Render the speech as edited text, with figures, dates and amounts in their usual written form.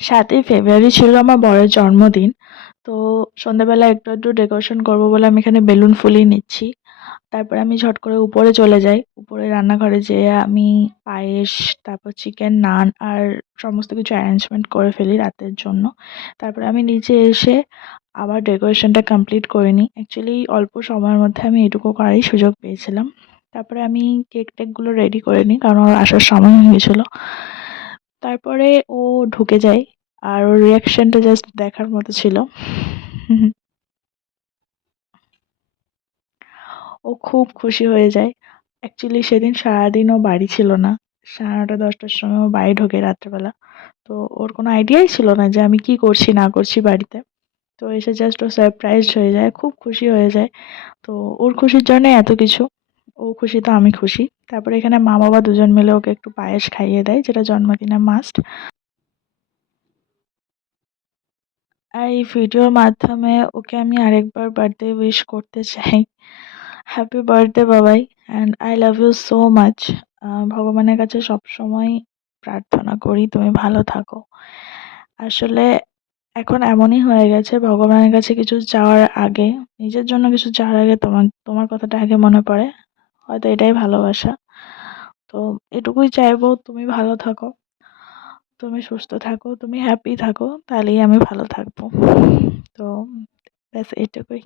7ই ফেব্রুয়ারি ছিল আমার বরের জন্মদিন। তো সন্ধ্যাবেলা একটু একটু ডেকোরেশন করবো বলে আমি এখানে বেলুন ফুলিয়ে নিচ্ছি। তারপরে আমি ঝট করে উপরে চলে যাই। উপরে রান্নাঘরে যেয়ে আমি পায়েস, তারপর চিকেন, নান আর সমস্ত কিছু অ্যারেঞ্জমেন্ট করে ফেলি রাতের জন্য। তারপরে আমি নিচে এসে আবার ডেকোরেশনটা কমপ্লিট করে নিই। অ্যাকচুয়ালি অল্প সময়ের মধ্যে আমি এটুকু করারই সুযোগ পেয়েছিলাম। তারপরে আমি কেক-টেকগুলো রেডি করে নিই, কারণ ওর আসার সময় হয়ে গেছিল। তারপরে ও ঢুকে যায়, আর ওর রিঅ্যাকশনটা জাস্ট দেখার মতো ছিল। ও খুব খুশি হয়ে যায়। অ্যাকচুয়ালি সেদিন সারাদিন ও বাড়ি ছিল না। 9:30-10টার সময় ও বাড়ি ঢোকে রাত্রেবেলা। তো ওর কোনো আইডিয়াই ছিল না যে আমি কি করছি না করছি বাড়িতে। তো এসে জাস্ট ও সারপ্রাইজড হয়ে যায়, খুব খুশি হয়ে যায়। তো ওর খুশির জন্যই এত কিছু। ও খুশি তো আমি খুশি। তারপরে এখানে মা-বাবা দুজন মিলে ওকে একটু পায়েস খাইয়ে দেয়, যেটা জন্মদিনে মাস্ট। আর এই ভিডিওর মাধ্যমে ওকে আমি আরেকবার বার্থডে উইশ করতে চাই। হ্যাপি বার্থডে বাবাই, and I love you so much. ভগবানের কাছে সবসময় প্রার্থনা করি তুমি ভালো থাকো। আসলে এখন এমনই হয়ে গেছে, ভগবানের কাছে কিছু চাওয়ার আগে, নিজের জন্য কিছু চাওয়ার আগে তোমার তোমার কথাটা আগে মনে পড়ে। হয়তো এটাই ভালোবাসা। তো এটুকুই চাইবো, তুমি ভালো থাকো, তুমি সুস্থ থাকো, তুমি হ্যাপি থাকো, তাহলেই আমি ভালো থাকবো। তো ব্যাস এইটুকুই।